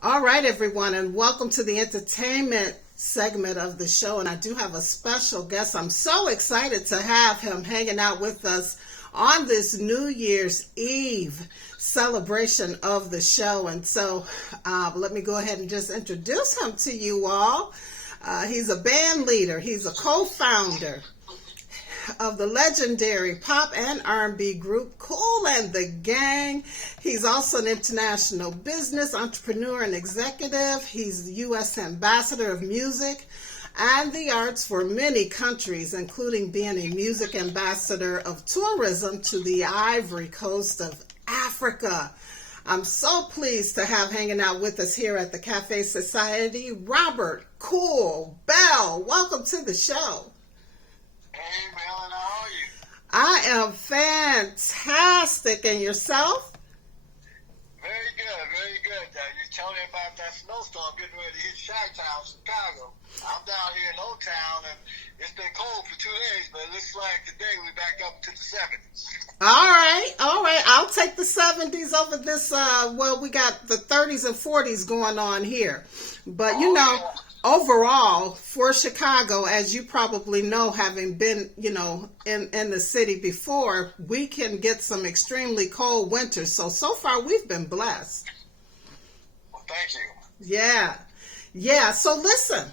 All right, everyone, and welcome to the entertainment segment of the show. And I do have a special guest. I'm so excited to have him hanging out with us on this New Year's Eve celebration of the show. And so let me go ahead and just introduce him to you all. He's a band leader. He's a co-founder of the legendary pop and R&B group Kool and the Gang. He's also an international business entrepreneur and executive. He's the U.S. Ambassador of Music and the Arts for many countries, including being a music ambassador of tourism to the Ivory Coast of Africa. I'm so pleased to have hanging out with us here at the Cafe Society, Robert Kool Bell. Welcome to the show. Hey, Marilyn, how are you? I am fantastic. And yourself? Very good, very good. You're telling me about that snowstorm getting ready to hit Chi-Town, Chicago. I'm down here in Old Town, and it's been cold for 2 days, but it looks like today we're back up to the 70s. All right. I'll take the 70s over this. We got the 30s and 40s going on here. But, yeah. Overall, for Chicago, as you probably know, having been, in the city before, we can get some extremely cold winters. So far, we've been blessed. Well, thank you. Yeah. So listen,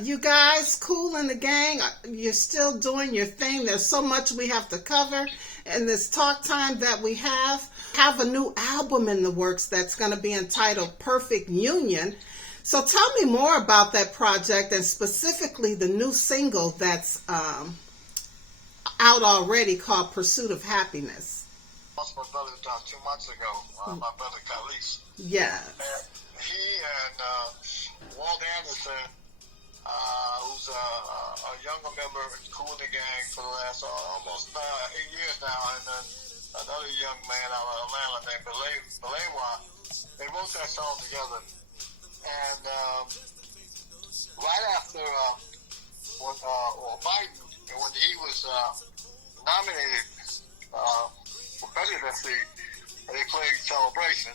you guys, Kool and the Gang, you're still doing your thing. There's so much we have to cover in this talk time that we have. Have a new album in the works that's going to be entitled Perfect Union. So tell me more about that project and specifically the new single that's out already called Pursuit of Happiness. Lost my brother 2 months ago, my brother Kools. Yeah. And he and Walt Anderson, who's a younger member of Kool and the Gang for the last almost 8 years now, and then another young man out of Atlanta named Balewa, they wrote that song together. And right after Biden, when he was nominated for presidency, they played Celebration.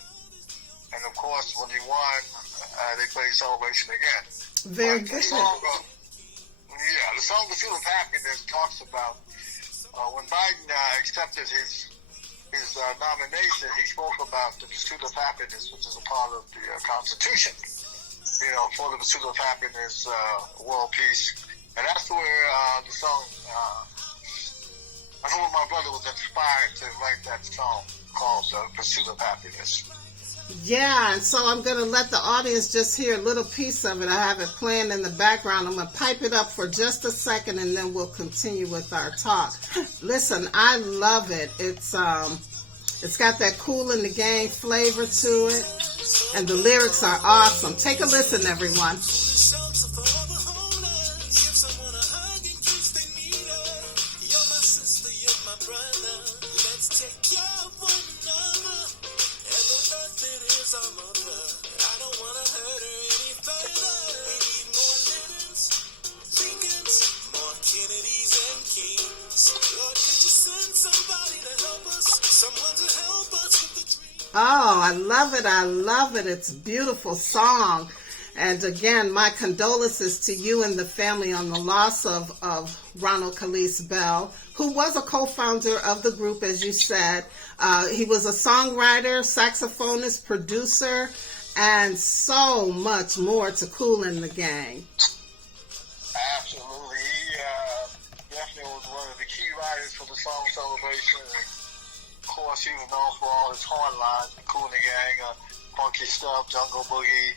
And of course, when he won, they played Celebration again. Very good. The song Pursuit of Happiness talks about when Biden accepted his nomination, he spoke about the pursuit of happiness, which is a part of the Constitution. For the pursuit of happiness, world peace. And that's where the song, that's where my brother was inspired to write that song called Pursuit of Happiness. Yeah, and so I'm going to let the audience just hear a little piece of it. I have it playing in the background. I'm going to pipe it up for just a second, and then we'll continue with our talk. Listen, I love it. It's got that Kool and the Gang flavor to it. And the lyrics are awesome. Take a listen, everyone. Oh, I love it. It's a beautiful song. And again, my condolences to you and the family on the loss of Ronald Kools Bell, who was a co-founder of the group, as you said. He was a songwriter, saxophonist, producer, and so much more to Kool and the Gang. Absolutely. He definitely was one of the key writers for the song Celebration. Of course, he was known for all his horn lines, Kool and the Gang, Funky Stuff, Jungle Boogie,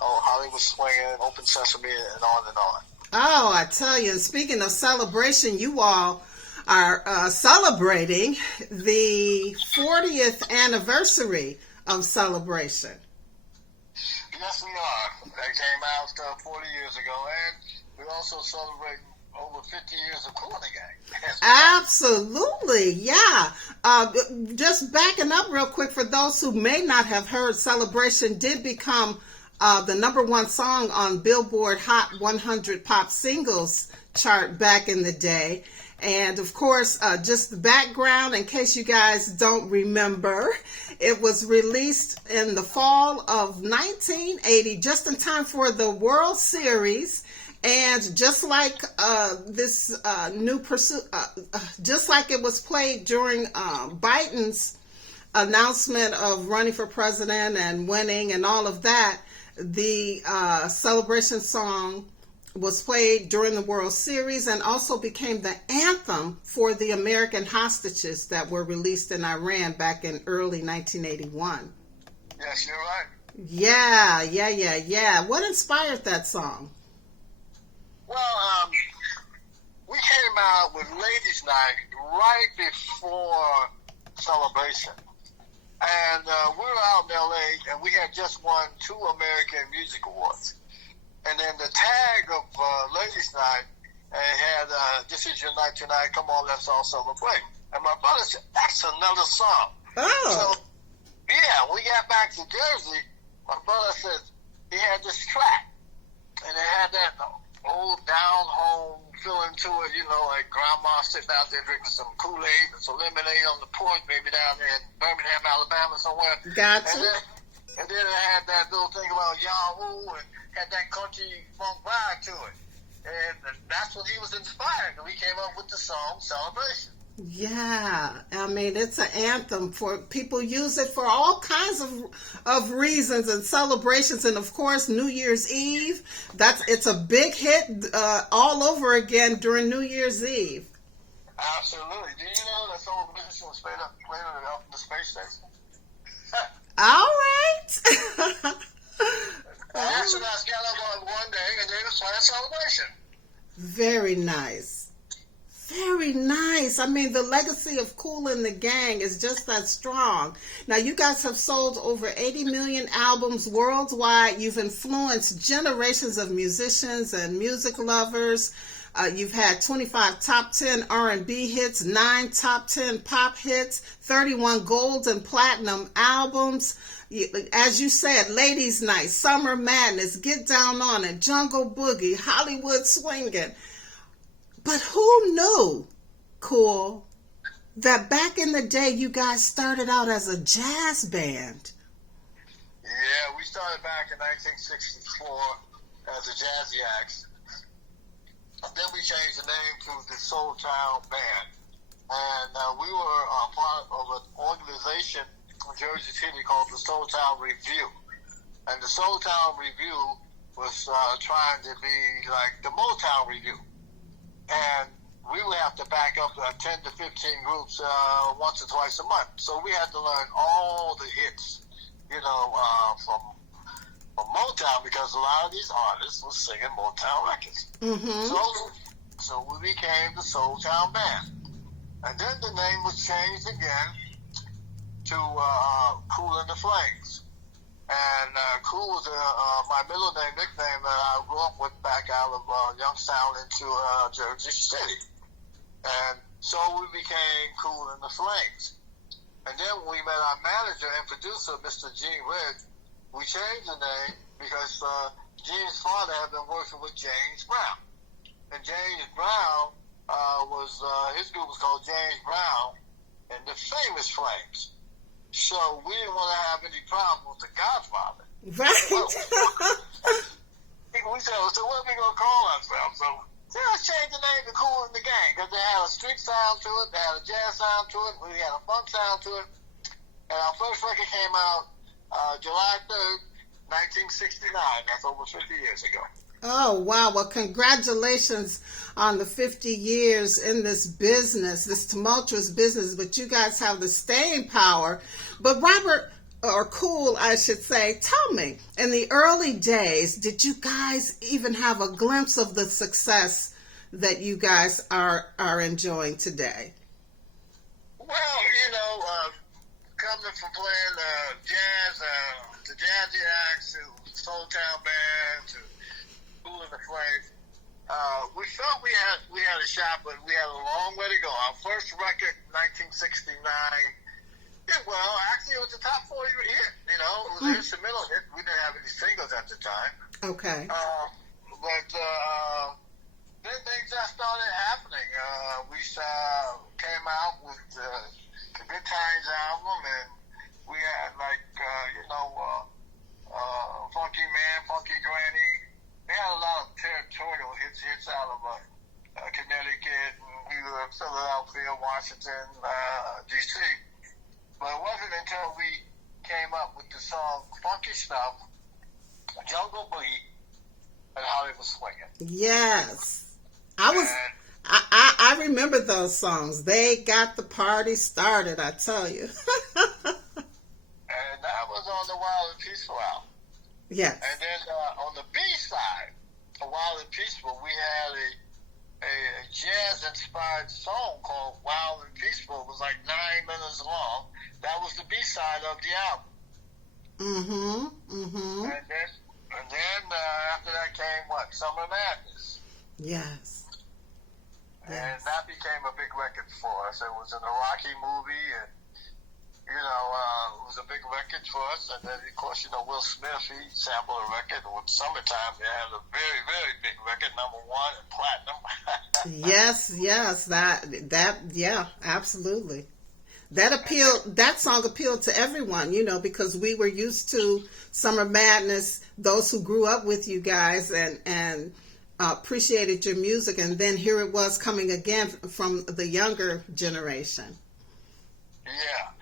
Hollywood Swinging, Open Sesame, and on and on. Oh, I tell you, and speaking of celebration, you all are celebrating the 40th anniversary of Celebration. Yes, we are. That came out 40 years ago, and we also celebrate over 50 years of Kool and the Gang. Absolutely, yeah. Just backing up real quick, for those who may not have heard, Celebration did become the number one song on Billboard Hot 100 Pop Singles chart back in the day. And of course, just the background, in case you guys don't remember, it was released in the fall of 1980, just in time for the World Series. And just like this new pursuit, just like it was played during Biden's announcement of running for president and winning and all of that, the celebration song was played during the World Series and also became the anthem for the American hostages that were released in Iran back in early 1981. Yes, you're right. Yeah. What inspired that song? Well, we came out with Ladies' Night right before Celebration. And we were out in L.A., and we had just won 2 American Music Awards. And then the tag of Ladies' Night had This Is Your Night Tonight, Come On, Let's All Celebrate. And my brother said, that's another song. Oh. So, yeah, we got back to Jersey. My brother said he had this track. And it had that old down-home feeling to it, you know, like grandma sitting out there drinking some Kool-Aid and some lemonade on the porch, maybe down there in Birmingham, Alabama somewhere. Gotcha. And then it had that little thing about Yahoo and had that country funk vibe to it. And that's what he was inspired. And we came up with the song Celebration. Yeah, I mean, it's an anthem for people. Use it for all kinds of reasons and celebrations, and of course New Year's Eve. It's a big hit all over again during New Year's Eve. Absolutely. Do you know that Celebration was played up in the space station? All right. Astronauts got up on one day and they were playing Celebration. Very nice. Very nice. I mean, the legacy of Kool and the Gang is just that strong. Now, you guys have sold over 80 million albums worldwide. You've influenced generations of musicians and music lovers. You've had 25 top 10 R&B hits, 9 top 10 pop hits, 31 gold and platinum albums. As you said, Ladies' Night, Summer Madness, Get Down on It, Jungle Boogie, Hollywood Swingin'. But who knew, Kool, that back in the day you guys started out as a jazz band? Yeah, we started back in 1964 as the Jazzy Acts. And then we changed the name to the Soul Town Band. And we were part of an organization in Jersey City called the Soul Town Review. And the Soul Town Review was trying to be like the Motown Review. And we would have to back up 10 to 15 groups once or twice a month. So we had to learn all the hits, you know, from Motown, because a lot of these artists were singing Motown records. Mm-hmm. So we became the Soul Town Band. And then the name was changed again to Kool and the Flames. And Kool was my middle name, nickname that I grew up with back out of Youngstown into Jersey City. And so we became Kool and the Flames. And then when we met our manager and producer, Mr. Gene Red, we changed the name because Gene's father had been working with James Brown. And James Brown his group was called James Brown and the Famous Flames. So we didn't want to have any problem with the Godfather. Right. We said, so what are we going to call ourselves? So let's change the name to Kool and the Gang, because they had a street sound to it, they had a jazz sound to it, we had a funk sound to it. And our first record came out July 3rd, 1969. That's over 50 years ago. Oh, wow. Well, congratulations on the 50 years in this business, this tumultuous business, but you guys have the staying power. But Robert, or Kool, I should say, tell me, in the early days, did you guys even have a glimpse of the success that you guys are enjoying today? Well, you know, coming from playing jazz, the Jazzy Acts, to Soul Town Band, to Kool and the Flames, we felt we had a shot, but we had a long way to go. Our first record, 1969, did well. Actually, it was a top 40 hit. You know, it was an instrumental hit. We didn't have any singles at the time. Okay. But then things just started happening. We came out with the Good Times album, and we had Funky Man, Funky Granny. We had a lot of territorial hits out of Connecticut, and we were Philadelphia, Washington, D.C. But it wasn't until we came up with the song Funky Stuff, Jungle Boogie, and Hollywood Swinging. Yes. I remember those songs. They got the party started, I tell you. And that was on the Wild and Peaceful album. Yes. And then on the B side of Wild and Peaceful, we had a jazz-inspired song called Wild and Peaceful. It was like 9 minutes long. That was the B side of the album. And then after that came what? Summer Madness. Yes. And that became a big record for us. It was in a Rocky movie, and it was a big record for us. And then, of course, Will Smith, he sampled a record. With Summertime, they had a very, very big record, #1 and platinum. Yes, yeah, absolutely. That song appealed to everyone, because we were used to Summer Madness, those who grew up with you guys and appreciated your music, and then here it was coming again from the younger generation.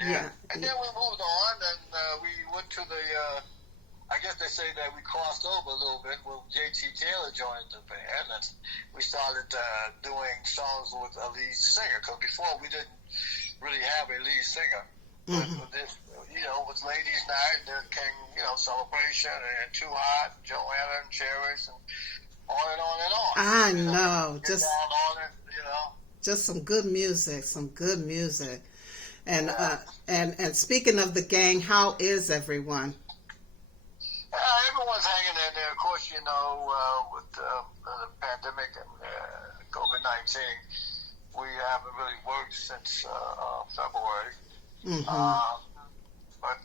Yeah. And then we moved on, and we went to I guess they say that we crossed over a little bit when J.T. Taylor joined the band, and we started doing songs with a lead singer, because before we didn't really have a lead singer. With this, with Ladies Night, there came, Celebration, and Too Hot, and Joanna, and Cherish, and on and on and on. I know. Just down on it, Just some good music, And and speaking of the gang, how is everyone? Everyone's hanging in there. Of course, with the pandemic and COVID-19, we haven't really worked since February. But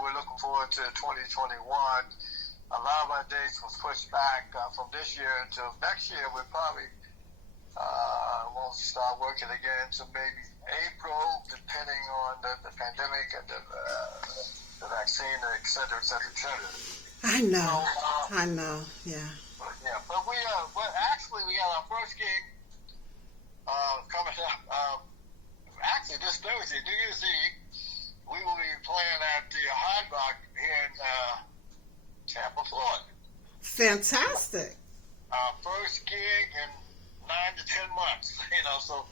we're looking forward to 2021. A lot of our dates was pushed back from this year until next year. We probably won't start working again until maybe April, depending on the pandemic and the vaccine, et cetera, et cetera, et cetera. I know. So, I know. Yeah. But we actually we got our first gig coming up. Actually, this Thursday, New Year's Eve, we will be playing at the Hard Rock here in Tampa, Florida. Fantastic. Our first gig in 9 to 10 months, so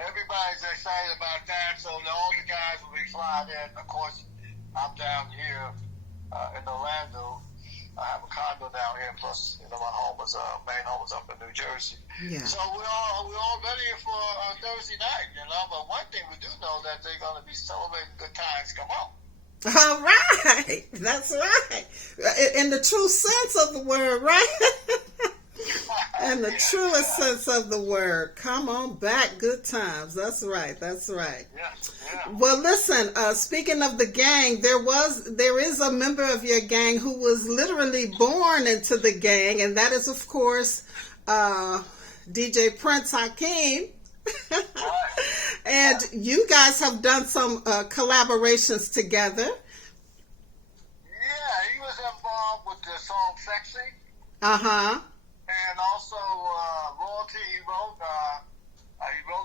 everybody's excited about that. So all the guys will be flying in. Of course, I'm down here in Orlando. I have a condo down here, plus, my main home is up in New Jersey. Yeah. So we're all ready for Thursday night, But one thing we do know that they're going to be celebrating good times come on. All right. That's right. In the true sense of the word, right? In the truest sense of the word. Come on back, good times. That's right. Yeah. Well, listen, speaking of the gang, there is a member of your gang who was literally born into the gang, and that is, of course, DJ Prince Hakeem. And you guys have done some collaborations together. Yeah, he was involved with the song Sexy. Uh-huh. And also, Royalty, he wrote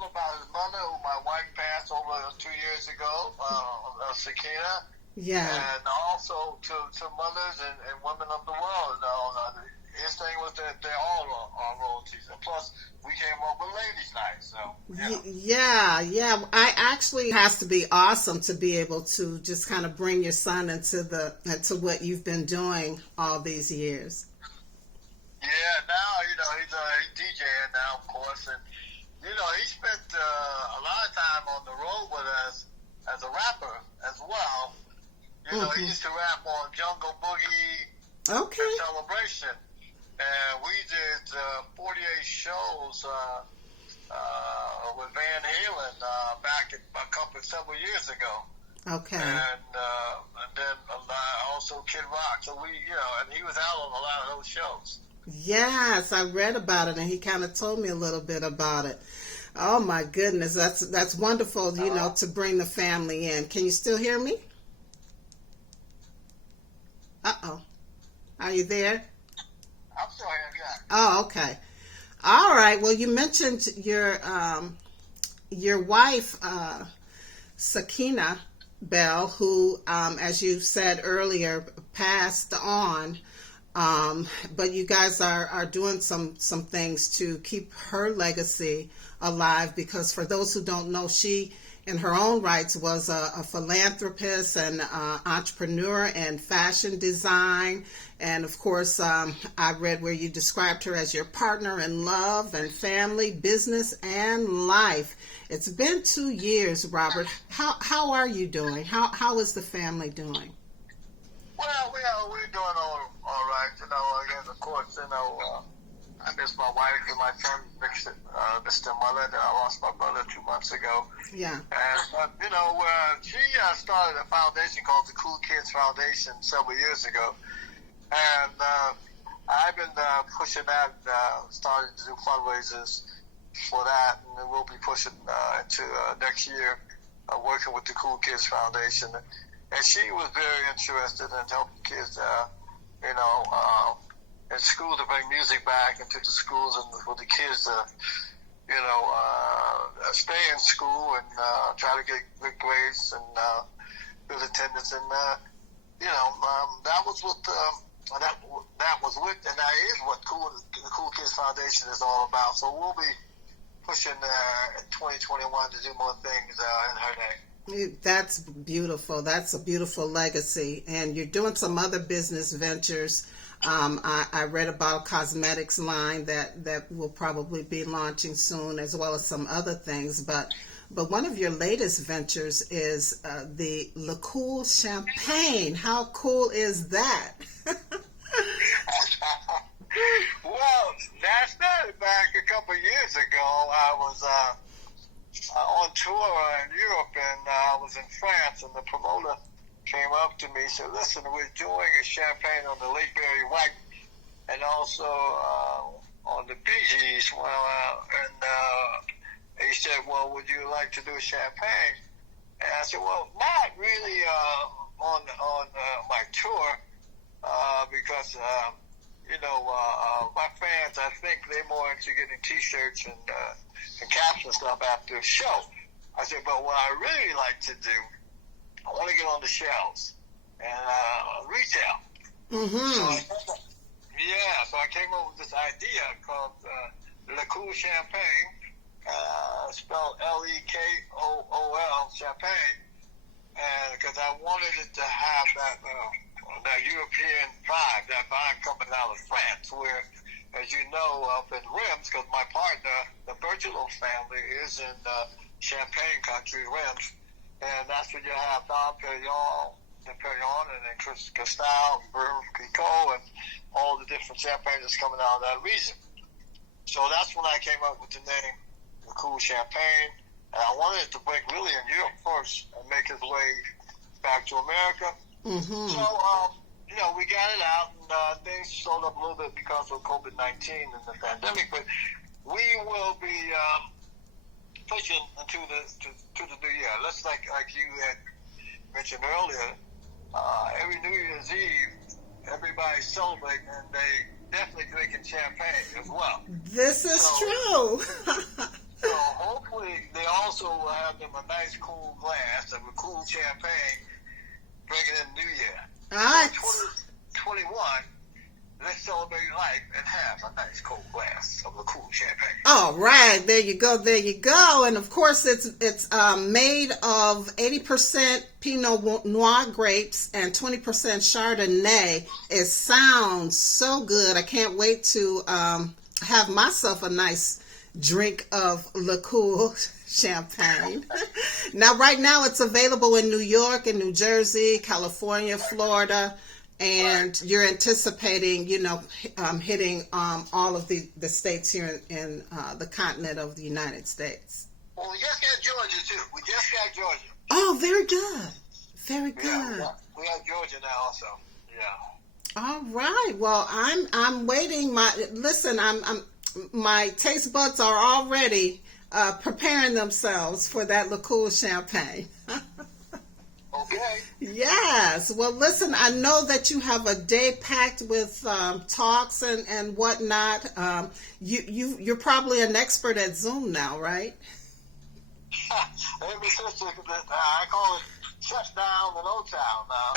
about his mother, who my wife passed over 2 years ago, Sakina. Yeah. And also to mothers and women of the world. His thing was that they're all on royalties. And plus, we came up with Ladies Night. So, yeah. I actually has to be awesome to be able to just kind of bring your son into what you've been doing all these years. Yeah, now, he's DJing now, of course, and, he spent a lot of time on the road with us as a rapper as well. He used to rap on Jungle Boogie and Celebration, and we did 48 shows with Van Halen back several years ago. Okay. And then I also Kid Rock. So and he was out on a lot of those shows. Yes, I read about it, and he kind of told me a little bit about it. Oh my goodness, that's wonderful, to bring the family in. Can you still hear me? Uh-oh. Are you there? I'm still here, yeah. Oh, okay. All right. Well, you mentioned your wife, Sakina Bell, who, as you said earlier, passed on. But you guys are doing some things to keep her legacy alive, because for those who don't know, she in her own rights was a philanthropist and entrepreneur and fashion design. And of course, I read where you described her as your partner in love and family, business, and life. It's been 2 years, Robert. How are you doing? How is the family doing? Well, we're doing all right. Again, of course, I miss my wife and my son, Mr. Marilyn. I lost my brother 2 months ago. Yeah. And, she started a foundation called the Kool Kids Foundation several years ago. And I've been pushing that, starting to do fundraisers for that. And we'll be pushing into next year, working with the Kool Kids Foundation. And she was very interested in helping kids, in school to bring music back into the schools and for the kids to, stay in school and try to get good grades and good attendance. And, that was what that was with, and that is what the Kool Kids Foundation is all about. So we'll be pushing in 2021 to do more things in her name. That's beautiful. That's a beautiful legacy. And you're doing some other business ventures. I read about a cosmetics line that will probably be launching soon, as well as some other things. But one of your latest ventures is the Kool Champagne. How cool is that? Well, that started back a couple of years ago. I was on tour in Europe, and I was in France, and the promoter came up to me and said, listen, we're doing a champagne on the Lake Berry White and also on the Bee Gees. And he said, well, would you like to do a champagne? And I said, well, not really on my tour because, my fans, I think they're more into getting T-shirts and caps and stuff after the show. I said, but what I really like to do, I want to get on the shelves and retail. Mm-hmm. So I came up with this idea called Kool Champagne, spelled Lekool Champagne, and because I wanted it to have that European vibe, that vibe coming out of France, where, as you know, up in Reims, because my partner, the Berthelot family, is in Champagne country, Reims. And that's where you have Dom Perignon, and then Cristal, and Brun Clicquot, and all the different champagnes that's coming out of that region. So that's when I came up with the name, the Kool Champagne. And I wanted it to break really in Europe first and make its way back to America. Mm-hmm. So, we got it out, and things slowed up a little bit because of COVID-19 and the pandemic. But we will be pushing into to the new year. Let's like you had mentioned earlier, every New Year's Eve, everybody's celebrating, and they definitely drinking champagne as well. This is true. So hopefully they also will have them a nice cool glass of a Kool Champagne, bringing in New Year. All right. 2021. Let's celebrate life and have a nice cold glass of the Kool Champagne. All right, there you go, and of course it's made of 80% Pinot Noir grapes and 20% Chardonnay. It sounds so good. I can't wait to have myself a nice drink of Kool Champagne. Now, right now, it's available in New York and New Jersey, California, Florida. And you're anticipating, hitting all of the states here in the continent of the United States. Well, we just got Georgia, too. We just got Georgia. Oh, very good. Very good. Yeah, we got Georgia now also. Yeah. All right. Well, I'm waiting. My taste buds are already preparing themselves for that Kool Champagne. Okay. Yes. Well, listen, I know that you have a day packed with talks and whatnot. You're probably an expert at Zoom now, right? Ever since I call it shutdown in O-Town now.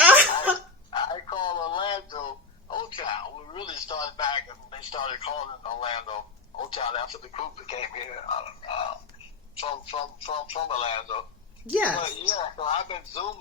I call Orlando O-Town. We really started back, and they started calling Orlando O-Town after the group that came here from Orlando. Yes. But yeah, so I've been Zoom.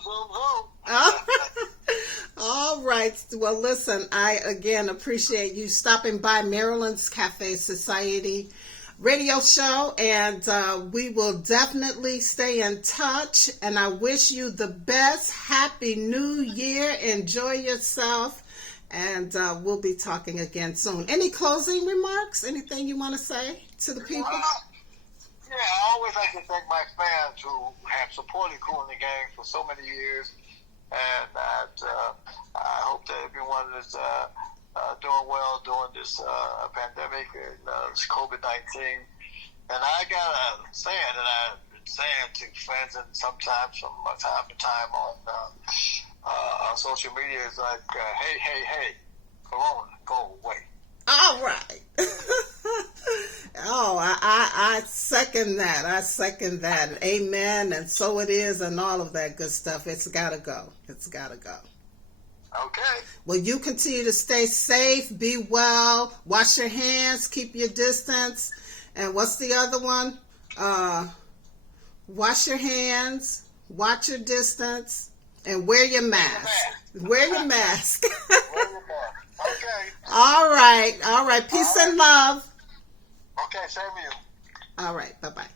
All right. Well, listen, I again appreciate you stopping by Marilyn's Cafe Society radio show, and we will definitely stay in touch, and I wish you the best. Happy New Year. Enjoy yourself, and we'll be talking again soon. Any closing remarks? Anything you want to say to the people? Yeah, I always like to thank my fans who have supported Kool and the Gang for so many years, and that I hope that everyone is doing well during this pandemic and this COVID-19. And I got a saying that I've been saying to friends, and sometimes from time to time on social media, is like, hey, Corona, go away. All right. Oh, I second that. I second that. Amen. And so it is, and all of that good stuff. It's got to go. It's got to go. Okay. Well, you continue to stay safe, be well, wash your hands, keep your distance. And what's the other one? Wash your hands, watch your distance, and wear your mask. Wear your mask. Wear your mask. Okay. All right. Peace and love. Okay, same to you. All right. Bye-bye.